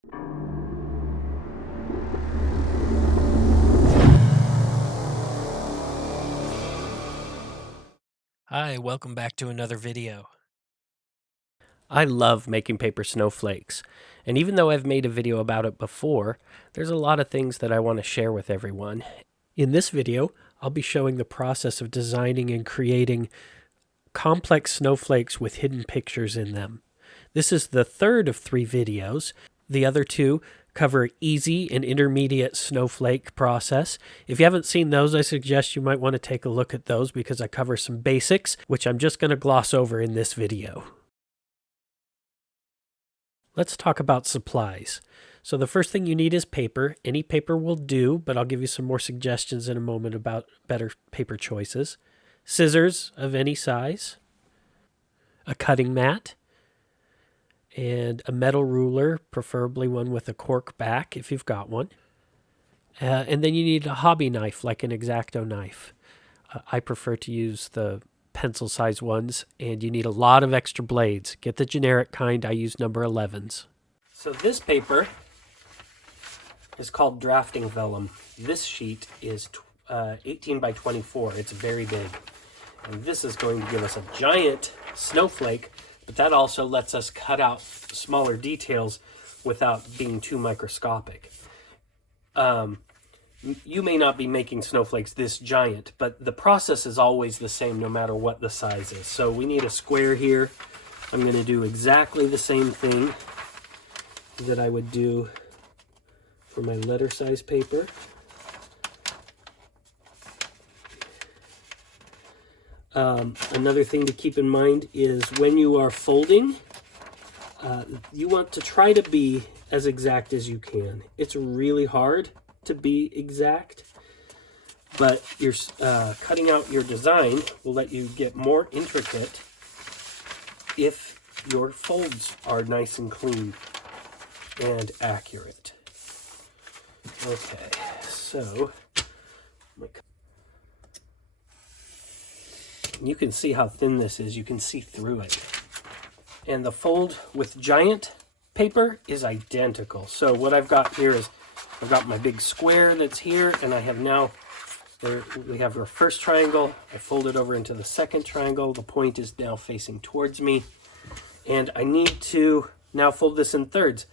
Hi, welcome back to another video. I love making paper snowflakes, and even though I've made a video about it before, there's a lot of things that I want to share with everyone. In this video, I'll be showing the process of designing and creating complex snowflakes with hidden pictures in them. This is the third of 3 videos. The other 2 cover easy and intermediate snowflake process. If you haven't seen those, I suggest you might want to take a look at those because I cover some basics, which I'm just going to gloss over in this video. Let's talk about supplies. So the first thing you need is paper. Any paper will do, but I'll give you some more suggestions in a moment about better paper choices. Scissors of any size, a cutting mat, and a metal ruler, preferably one with a cork back if you've got one. And then you need a hobby knife like an X-Acto knife. I prefer to use the pencil size ones, and you need a lot of extra blades. Get the generic kind. I use number 11s. So this paper is called drafting vellum. This sheet is 18 by 24. It's very big. And this is going to give us a giant snowflake, but that also lets us cut out smaller details without being too microscopic. You may not be making snowflakes this giant, but the process is always the same no matter what the size is. So we need a square here. I'm going to do exactly the same thing that I would do for my letter size paper. Another thing to keep in mind is when you are folding, you want to try to be as exact as you can. It's really hard to be exact, but your cutting out your design will let you get more intricate if your folds are nice and clean and accurate. Okay, so you can see how thin this is. You can see through it. And the fold with giant paper is identical. So what I've got here is I've got my big square that's here, and I have now, we have our first triangle. I fold it over into the second triangle. The point is now facing towards me. And I need to now fold this in thirds.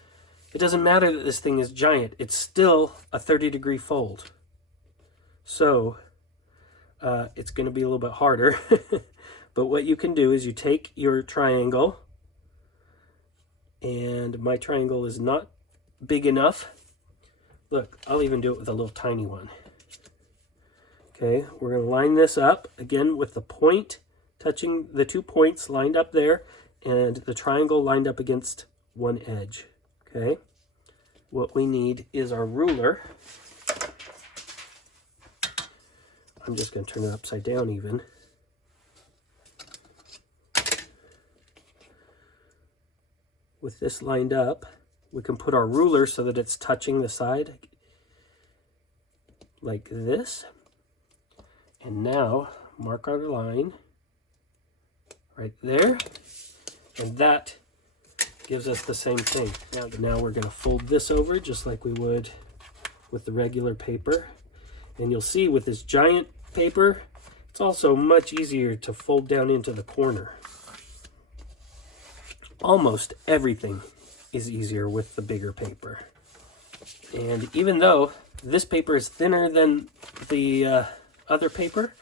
It doesn't matter that this thing is giant. It's still a 30-degree fold. So it's going to be a little bit harder. But what you can do is you take your triangle, and my triangle is not big enough. Look, I'll even do it with a little tiny one. Okay, we're going to line this up again with the point touching the 2 points lined up there and the triangle lined up against one edge. Okay, what we need is our ruler. I'm just going to turn it upside down even. With this lined up, we can put our ruler so that it's touching the side like this. And now mark our line right there. And that gives us the same thing. Now we're going to fold this over just like we would with the regular paper. And you'll see with this giant paper, it's also much easier to fold down into the corner. Almost everything is easier with the bigger paper. And even though this paper is thinner than the other paper,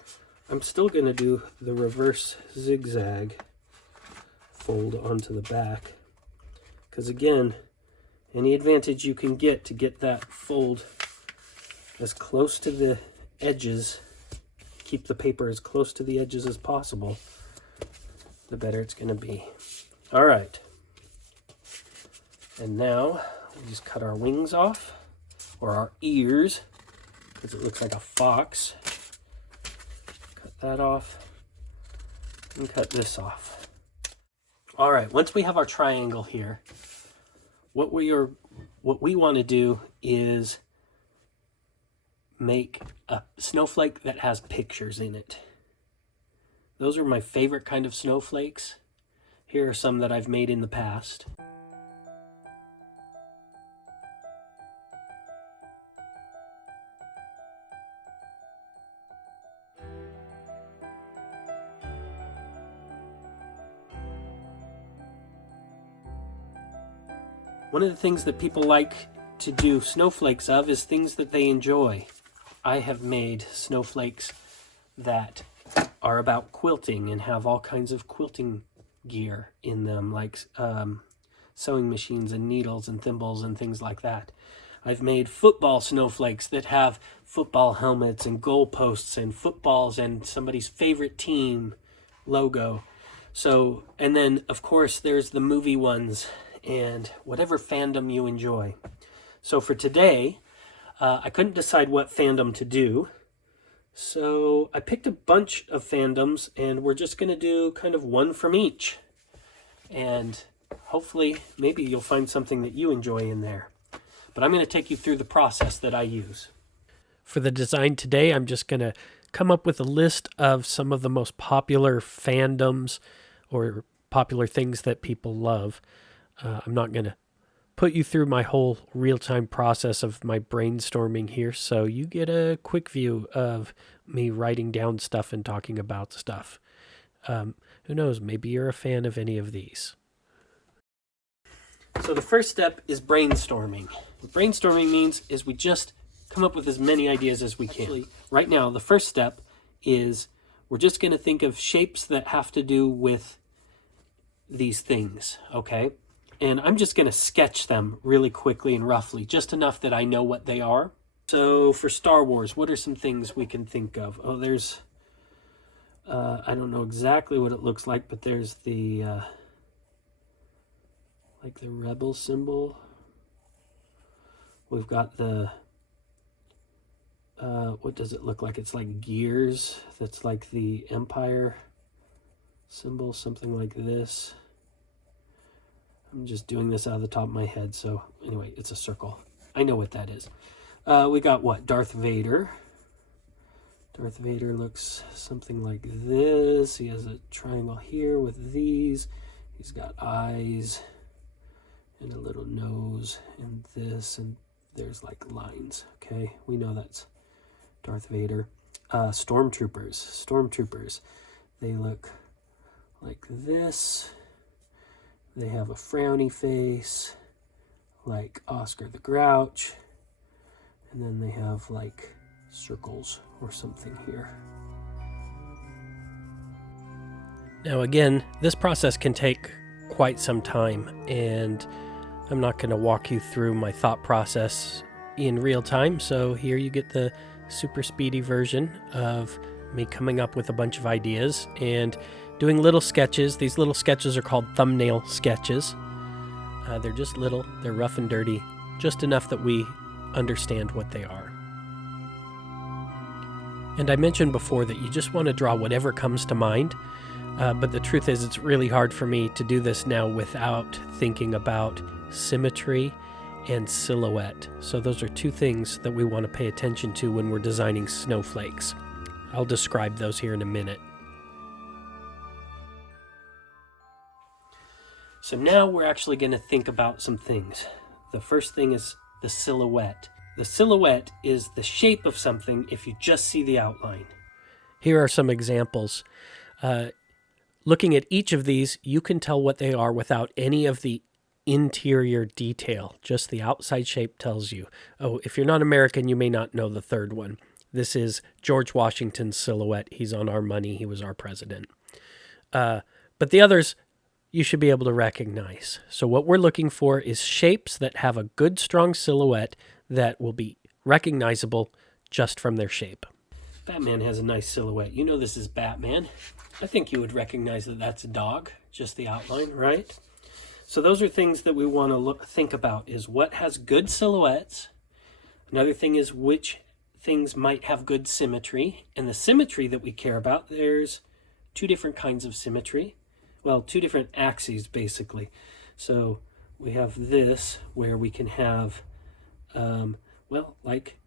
I'm still going to do the reverse zigzag fold onto the back. Because again, any advantage you can get to get that fold as close to the edges, keep the paper as close to the edges as possible, the better it's going to be. All right. And now we just cut our wings off, or our ears, because it looks like a fox. Cut that off, and cut this off. All right, once we have our triangle here, what we want to do is make a snowflake that has pictures in it. Those are my favorite kind of snowflakes. Here are some that I've made in the past. One of the things that people like to do snowflakes of is things that they enjoy. I have made snowflakes that are about quilting and have all kinds of quilting gear in them, like sewing machines and needles and thimbles and things like that. I've made football snowflakes that have football helmets and goalposts and footballs and somebody's favorite team logo. So, and then of course there's the movie ones and whatever fandom you enjoy. So for today, I couldn't decide what fandom to do. So I picked a bunch of fandoms and we're just going to do kind of one from each. And hopefully, maybe you'll find something that you enjoy in there. But I'm going to take you through the process that I use. For the design today, I'm just going to come up with a list of some of the most popular fandoms or popular things that people love. I'm not going to put you through my whole real-time process of my brainstorming here, so you get a quick view of me writing down stuff and talking about stuff. Who knows, maybe you're a fan of any of these. So the first step is brainstorming. What brainstorming means is we just come up with as many ideas as we can. Actually, right now, the first step is we're just going to think of shapes that have to do with these things, okay? And I'm just going to sketch them really quickly and roughly, just enough that I know what they are. So for Star Wars, what are some things we can think of? Oh, there's, I don't know exactly what it looks like, but there's the, like the rebel symbol. We've got the, what does it look like? It's like gears. That's like the Empire symbol, something like this. I'm just doing this out of the top of my head, so anyway, it's a circle. I know what that is. We got what? Darth Vader. Darth Vader looks something like this. He has a triangle here with these. He's got eyes and a little nose and this, and there's like lines, okay? We know that's Darth Vader. Stormtroopers. They look like this. They have a frowny face, like Oscar the Grouch. And then they have like circles or something here. Now again, this process can take quite some time, and I'm not going to walk you through my thought process in real time. So here you get the super speedy version of me coming up with a bunch of ideas and doing little sketches. These little sketches are called thumbnail sketches. They're just little, they're rough and dirty, just enough that we understand what they are. And I mentioned before that you just want to draw whatever comes to mind, but the truth is it's really hard for me to do this now without thinking about symmetry and silhouette. So those are two things that we want to pay attention to when we're designing snowflakes. I'll describe those here in a minute. So now we're actually going to think about some things. The first thing is the silhouette. The silhouette is the shape of something if you just see the outline. Here are some examples. Looking at each of these, you can tell what they are without any of the interior detail. Just the outside shape tells you. Oh, if you're not American, you may not know the third one. This is George Washington's silhouette. He's on our money. He was our president. But the others, you should be able to recognize. So what we're looking for is shapes that have a good, strong silhouette that will be recognizable just from their shape. Batman has a nice silhouette. You know this is Batman. I think you would recognize that that's a dog, just the outline, right? So those are things that we want to think about, is what has good silhouettes. Another thing is which things might have good symmetry. And the symmetry that we care about, there's two different kinds of symmetry. Well, two different axes, basically. So we have this, where we can have, like,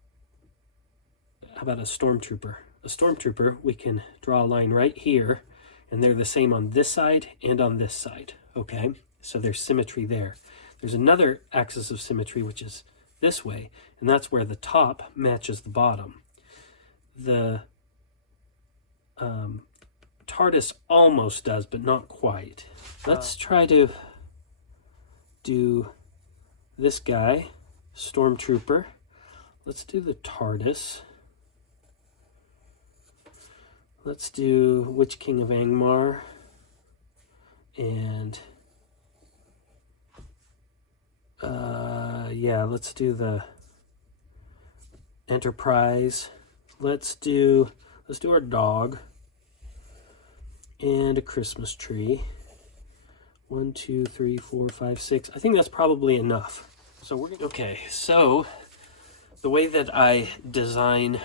how about a stormtrooper? A stormtrooper, we can draw a line right here, and they're the same on this side and on this side, okay? So there's symmetry there. There's another axis of symmetry, which is this way, and that's where the top matches the bottom. The TARDIS almost does, but not quite. Let's try to do this guy, Stormtrooper. Let's do the TARDIS. Let's do Witch King of Angmar. And yeah, let's do the Enterprise. Let's do our dog and a Christmas tree. 1, 2, 3, 4, 5, 6. I think that's probably enough. So we're gonna, okay. So the way that I design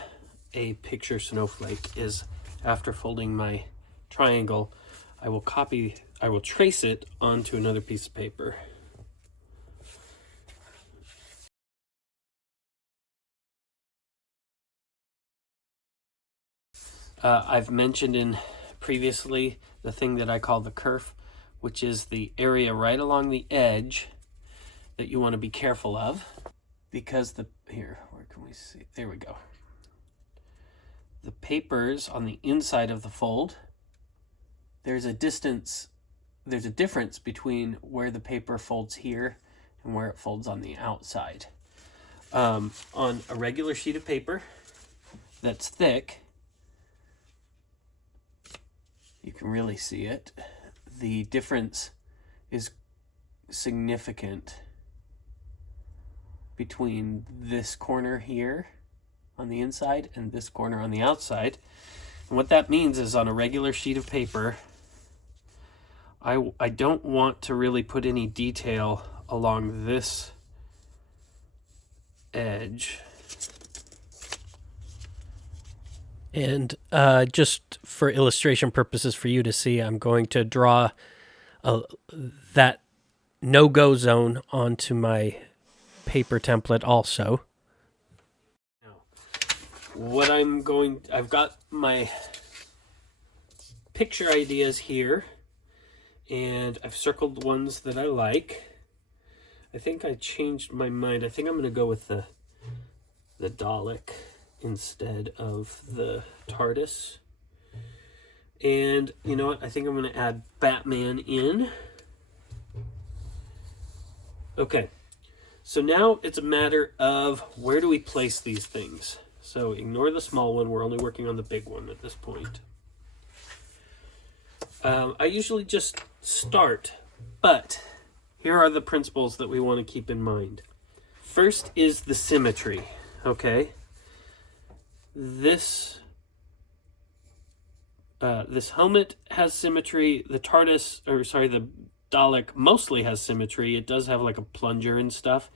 a picture snowflake is after folding my triangle, I will trace it onto another piece of paper. I've mentioned in previously the thing that I call the kerf, which is the area right along the edge that you want to be careful of, because where can we see? There we go. The papers on the inside of the fold, there's a difference between where the paper folds here and where it folds on the outside. On a regular sheet of paper that's thick, you can really see it. The difference is significant between this corner here on the inside and this corner on the outside. And what that means is on a regular sheet of paper, I don't want to really put any detail along this edge. And just for illustration purposes for you to see, I'm going to draw that no-go zone onto my paper template also. I've got my picture ideas here, and I've circled the ones that I like. I think I changed my mind. I think I'm going to go with the Dalek instead of the TARDIS. And you know what? I think I'm going to add Batman in. Okay. So now it's a matter of where do we place these things? So ignore the small one. We're only working on the big one at this point. I usually just start, but here are the principles that we want to keep in mind. First is the symmetry, okay? This helmet has symmetry. The Dalek mostly has symmetry. It does have like a plunger and stuff.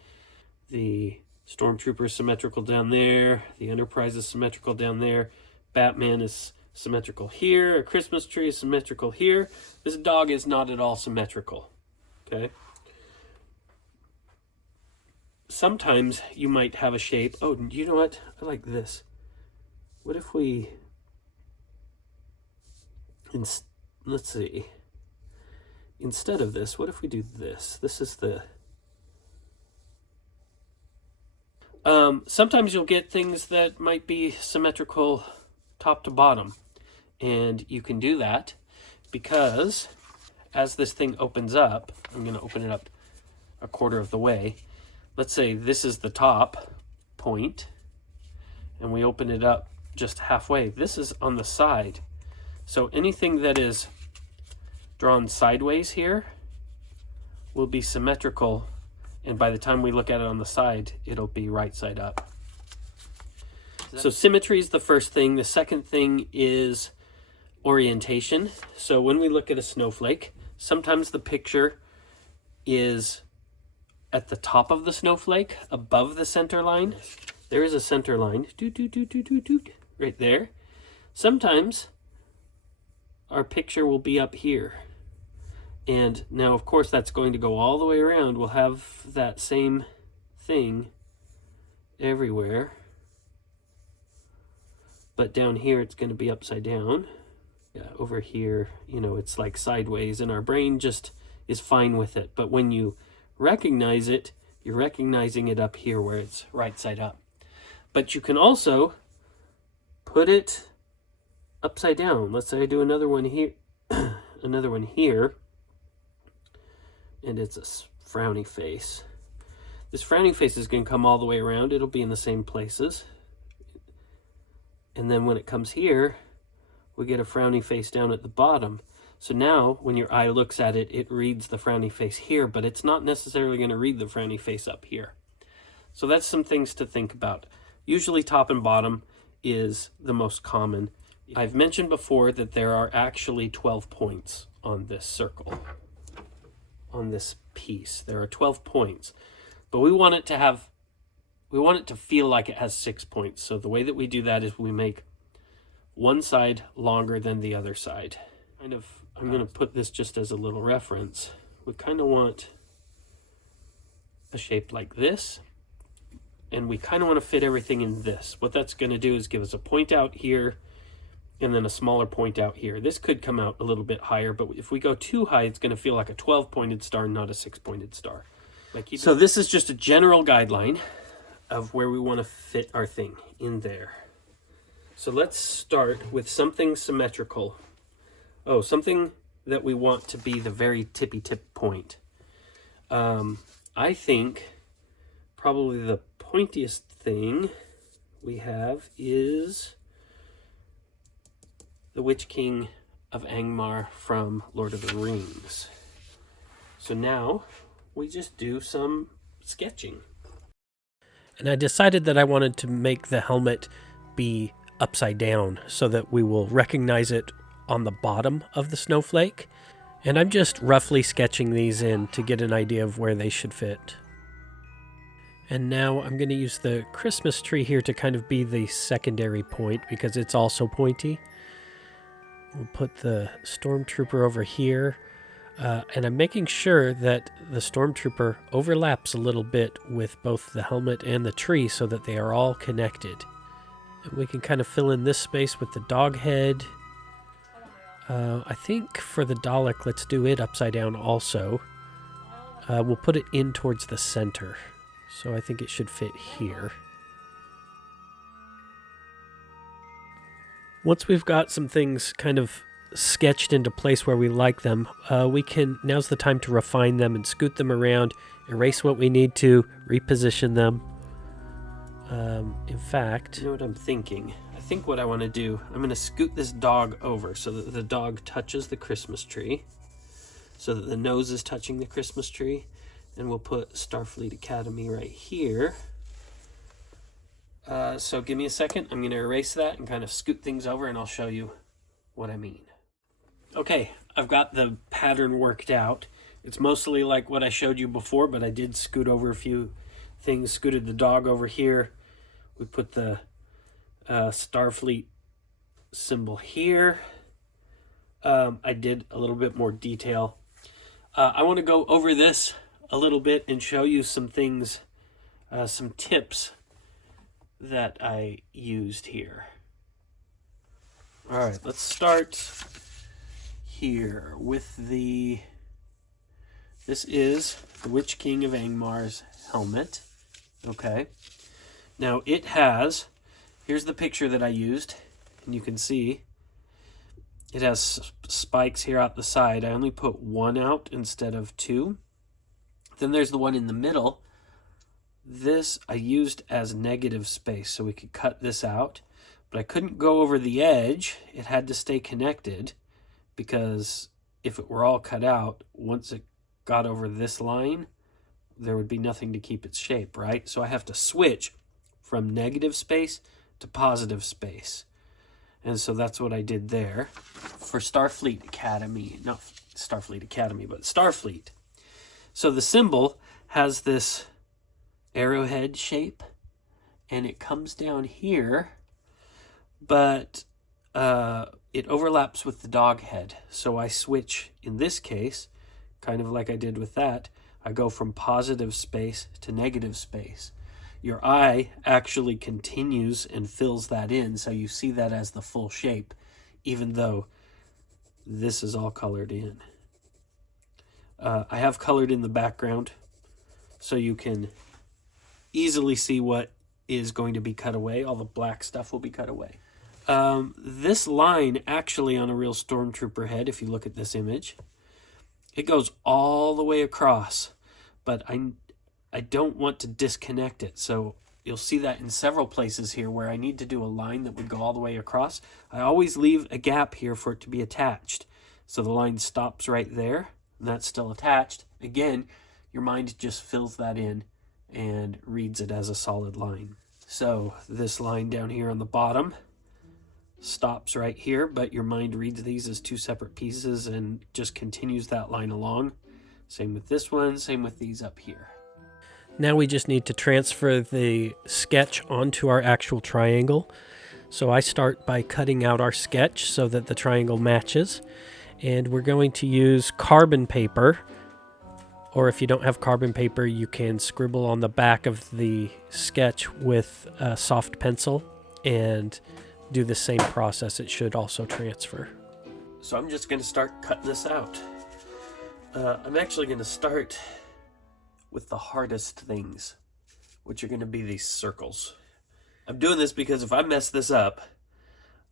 The Stormtrooper is symmetrical down there. The Enterprise is symmetrical down there. Batman is symmetrical here. A Christmas tree is symmetrical here. This dog is not at all symmetrical, okay? Sometimes you might have a shape. Oh, you know what? I like this. What if we, let's see, instead of this, what if we do this? This is the, sometimes you'll get things that might be symmetrical top to bottom. And you can do that because as this thing opens up, I'm going to open it up a quarter of the way. Let's say this is the top point, and we open it up just halfway. This is on the side. So anything that is drawn sideways here will be symmetrical, and by the time we look at it on the side, it'll be right side up. So symmetry is the first thing. The second thing is orientation. So when we look at a snowflake, sometimes the picture is at the top of the snowflake, above the center line. There is a center line, right there. Sometimes our picture will be up here. And now, of course, that's going to go all the way around. We'll have that same thing everywhere. But down here, it's going to be upside down. Yeah, over here, you know, it's like sideways, and our brain just is fine with it. But when you recognize it, you're recognizing it up here where it's right side up. But you can also put it upside down. Let's say I do another one here, another one here, and it's a frowny face. This frowning face is going to come all the way around. It'll be in the same places. And then when it comes here, we get a frowning face down at the bottom. So now when your eye looks at it, it reads the frowning face here, but it's not necessarily going to read the frowning face up here. So that's some things to think about. Usually top and bottom is the most common. I've mentioned before that there are actually 12 points on this circle, on this piece. There are 12 points, but we want it to feel like it has 6 points. So the way that we do that is we make one side longer than the other side. I'm going to put this just as a little reference. We kind of want a shape like this, and we kind of want to fit everything in this. What that's going to do is give us a point out here and then a smaller point out here. This could come out a little bit higher, but if we go too high, it's going to feel like a 12-pointed star, not a 6-pointed star. So this is just a general guideline of where we want to fit our thing in there. So let's start with something symmetrical. Oh, something that we want to be the very tippy tip point. I think probably the pointiest thing we have is the Witch King of Angmar from Lord of the Rings. So now we just do some sketching. And I decided that I wanted to make the helmet be upside down so that we will recognize it on the bottom of the snowflake. And I'm just roughly sketching these in to get an idea of where they should fit. And now I'm going to use the Christmas tree here to kind of be the secondary point because it's also pointy. We'll put the stormtrooper over here. And I'm making sure that the stormtrooper overlaps a little bit with both the helmet and the tree so that they are all connected. And we can kind of fill in this space with the dog head. I think for the Dalek, let's do it upside down also. We'll put it in towards the center. So I think it should fit here. Once we've got some things kind of sketched into place where we like them, now's the time to refine them and scoot them around, erase what we need to, reposition them. In fact, you know what I'm thinking? I think what I want to do, I'm going to scoot this dog over so that the dog touches the Christmas tree, so that the nose is touching the Christmas tree, and we'll put Starfleet Academy right here. So give me a second. I'm going to erase that and kind of scoot things over, and I'll show you what I mean. Okay, I've got the pattern worked out. It's mostly like what I showed you before, but I did scoot over a few things. Scooted the dog over here. We put the Starfleet symbol here. I did a little bit more detail. I want to go over this a little bit and show you some things, some tips that I used here. All right, let's start here with this is the Witch King of Angmar's helmet. Okay. Now here's the picture that I used, and you can see it has spikes here out the side. I only put one out instead of two. Then there's the one in the middle. This I used as negative space, so we could cut this out. But I couldn't go over the edge. It had to stay connected, because if it were all cut out, once it got over this line, there would be nothing to keep its shape, right? So I have to switch from negative space to positive space. And so that's what I did there. For Starfleet Academy, not Starfleet Academy, but Starfleet. So the symbol has this arrowhead shape, and it comes down here, but it overlaps with the dog head. So I switch, in this case, kind of like I did with that, I go from positive space to negative space. Your eye actually continues and fills that in, so you see that as the full shape, even though this is all colored in. I have colored in the background, so you can easily see what is going to be cut away. All the black stuff will be cut away. This line, actually on a real stormtrooper head, if you look at this image, it goes all the way across. But I don't want to disconnect it. So you'll see that in several places here where I need to do a line that would go all the way across. I always leave a gap here for it to be attached. So the line stops right there, and that's still attached. Again, your mind just fills that in and reads it as a solid line. So this line down here on the bottom stops right here, but your mind reads these as two separate pieces and just continues that line along. Same with this one, same with these up here. Now we just need to transfer the sketch onto our actual triangle. So I start by cutting out our sketch so that the triangle matches. And we're going to use carbon paper, or if you don't have carbon paper, you can scribble on the back of the sketch with a soft pencil and do the same process. It should also transfer. So I'm just going to start cutting this out. I'm actually going to start with the hardest things, which are going to be these circles. I'm doing this because if I mess this up,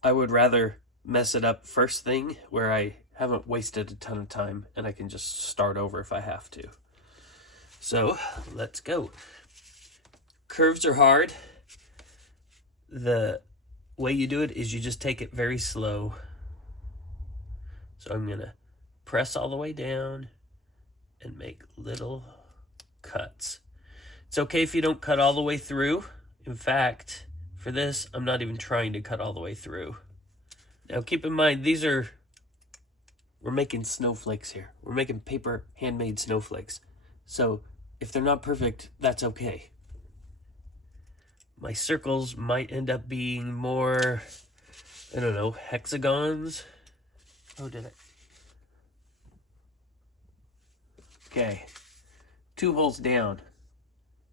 I would rather mess it up first thing where I haven't wasted a ton of time and I can just start over if I have to. So let's go. Curves are hard. The way you do it is you just take it very slow. So I'm going to press all the way down and make little cuts. It's okay if you don't cut all the way through. In fact, for this, I'm not even trying to cut all the way through. Now keep in mind, we're making snowflakes here. We're making paper handmade snowflakes. So if they're not perfect, that's okay. My circles might end up being more, I don't know, hexagons. Oh, did it? Okay, 2 holes down.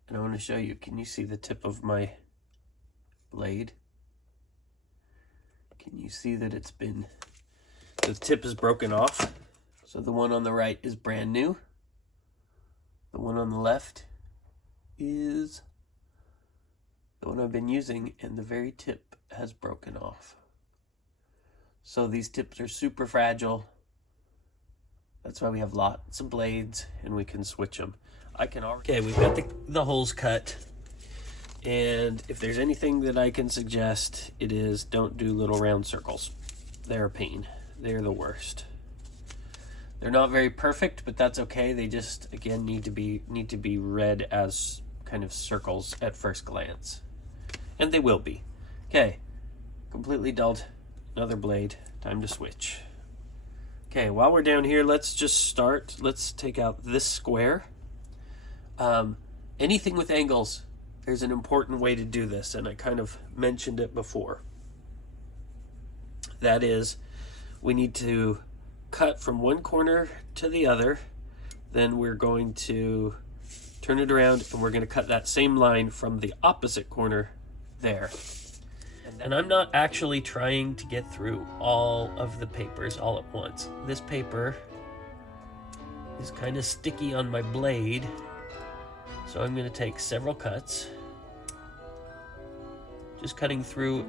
And I want to show you, can you see the tip of my blade? Can you see that the tip is broken off? So the one on the right is brand new. The one on the left is the one I've been using, and the very tip has broken off. So these tips are super fragile. That's why we have lots of blades and we can switch them. Okay, we've got the holes cut. And if there's anything that I can suggest, it is don't do little round circles. They're a pain. They're the worst. They're not very perfect, but that's okay. They just, again, need to be read as kind of circles at first glance. And they will be. Okay, completely dulled. Another blade. Time to switch. Okay, while we're down here, let's just start. Let's take out this square. Anything with angles, there's an important way to do this, and I kind of mentioned it before. That is, we need to cut from one corner to the other, then we're going to turn it around, and we're going to cut that same line from the opposite corner there. And I'm not actually trying to get through all of the papers all at once. This paper is kind of sticky on my blade, so I'm going to take several cuts, just cutting through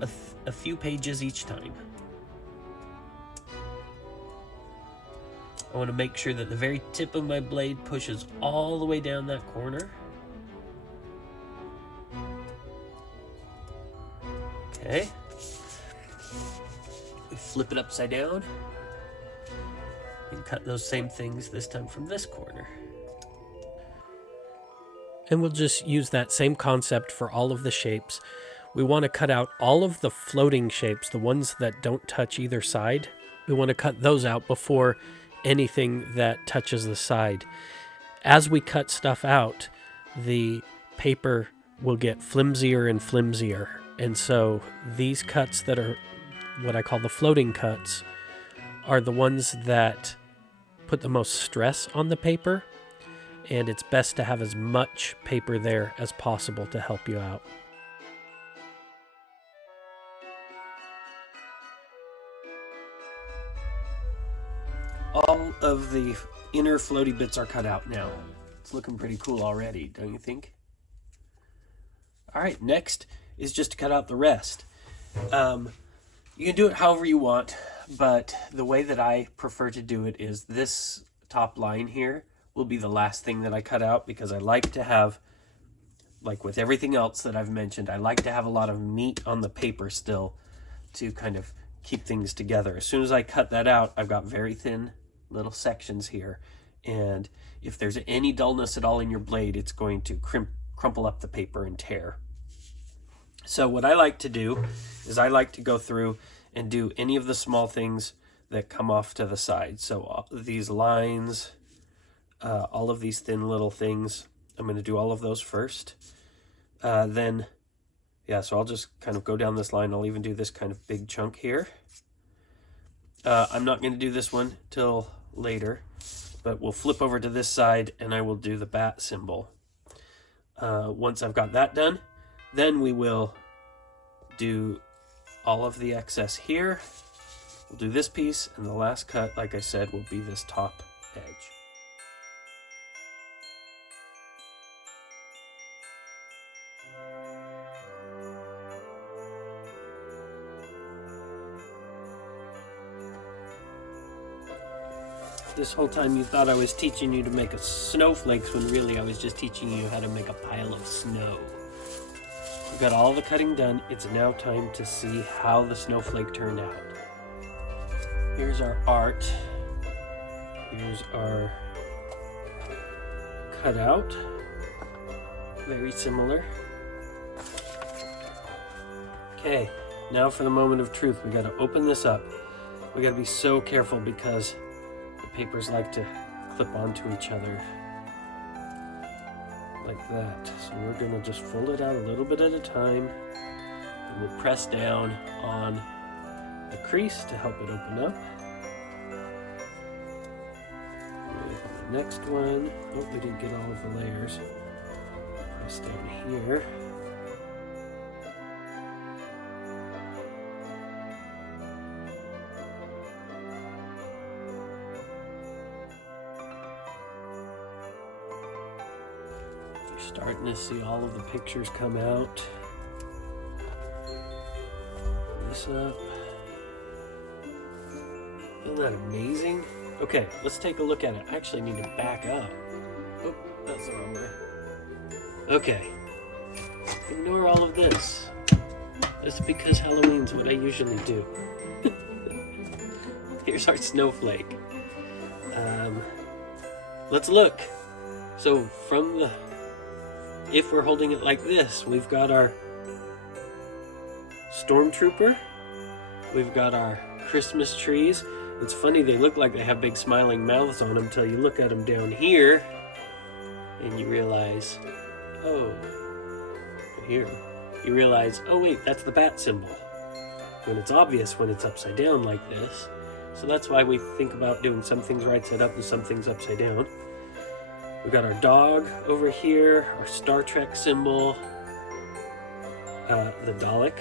a few pages each time. I want to make sure that the very tip of my blade pushes all the way down that corner. Okay. We flip it upside down and cut those same things this time from this corner. And we'll just use that same concept for all of the shapes. We want to cut out all of the floating shapes, the ones that don't touch either side. We want to cut those out before anything that touches the side. As we cut stuff out, the paper will get flimsier and flimsier. And so these cuts that are what I call the floating cuts are the ones that put the most stress on the paper. And it's best to have as much paper there as possible to help you out. All of the inner floaty bits are cut out now. It's looking pretty cool already, don't you think? All right, next is just to cut out the rest. You can do it however you want, but the way that I prefer to do it is this top line here will be the last thing that I cut out because I like to have like with everything else that I've mentioned, I like to have a lot of meat on the paper still to kind of keep things together. As soon as I cut that out, I've got very thin little sections here. And if there's any dullness at all in your blade, it's going to crumple up the paper and tear. So what I like to do is I like to go through and do any of the small things that come off to the side. So these lines, all of these thin little things, I'm going to do all of those first. So I'll just kind of go down this line. I'll even do this kind of big chunk here. I'm not going to do this one till later, but we'll flip over to this side and I will do the bat symbol. Once I've got that done, then we will do all of the excess here. We'll do this piece, and the last cut, like I said, will be this top edge. This whole time you thought I was teaching you to make a snowflakes when really I was just teaching you how to make a pile of snow. We've got all the cutting done. It's now time to see how the snowflake turned out. Here's our art. Here's our cutout. Very similar. Okay, now for the moment of truth. We got to open this up. We got to be so careful because the papers like to clip onto each other like that. So we're going to just fold it out a little bit at a time, and we'll press down on the crease to help it open up. The next one, oh, we didn't get all of the layers. Press down here. Starting to see all of the pictures come out. This up. Isn't that amazing? Okay, let's take a look at it. I actually need to back up. Oh, that's the wrong way. Okay. Ignore all of this. That's because Halloween's what I usually do. Here's our snowflake. Let's look. So if we're holding it like this, we've got our stormtrooper, we've got our Christmas trees. It's funny, they look like they have big smiling mouths on them until you look at them down here and you realize, oh wait, that's the bat symbol. When it's obvious when it's upside down like this. So that's why we think about doing some things right side up and some things upside down. We've got our dog over here, our Star Trek symbol, the Dalek,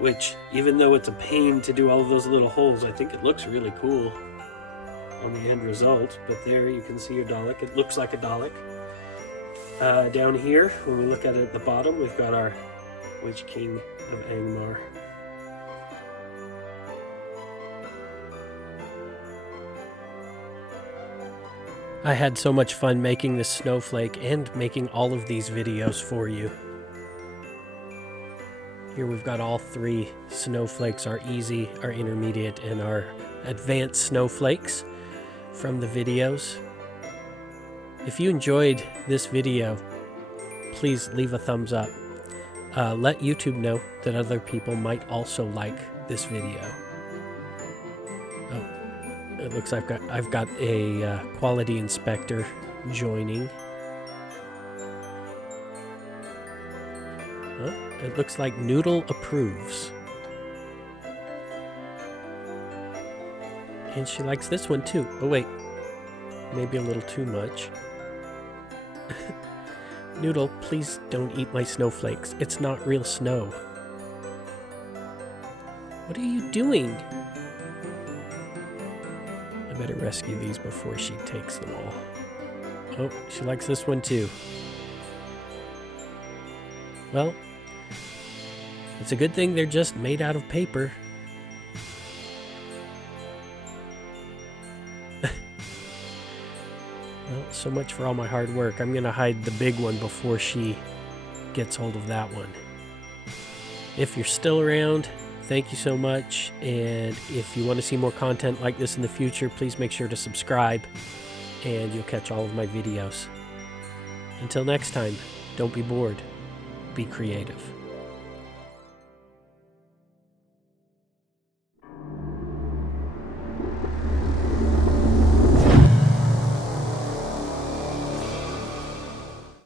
which even though it's a pain to do all of those little holes, I think it looks really cool on the end result. But there you can see your Dalek. It looks like a Dalek. Down here, when we look at it at the bottom, we've got our Witch King of Angmar. I had so much fun making this snowflake and making all of these videos for you. Here we've got all three snowflakes, our easy, our intermediate, and our advanced snowflakes from the videos. If you enjoyed this video, please leave a thumbs up. Let YouTube know that other people might also like this video. It looks like I've got a quality inspector joining. It looks like Noodle approves. And she likes this one too. Oh wait, maybe a little too much. Noodle, please don't eat my snowflakes. It's not real snow. What are you doing? I better rescue these before she takes them all. Oh, she likes this one too. Well, it's a good thing they're just made out of paper. Well, so much for all my hard work. I'm going to hide the big one before she gets hold of that one. If you're still around, thank you so much. And if you want to see more content like this in the future, please make sure to subscribe and you'll catch all of my videos. Until next time, don't be bored. Be creative.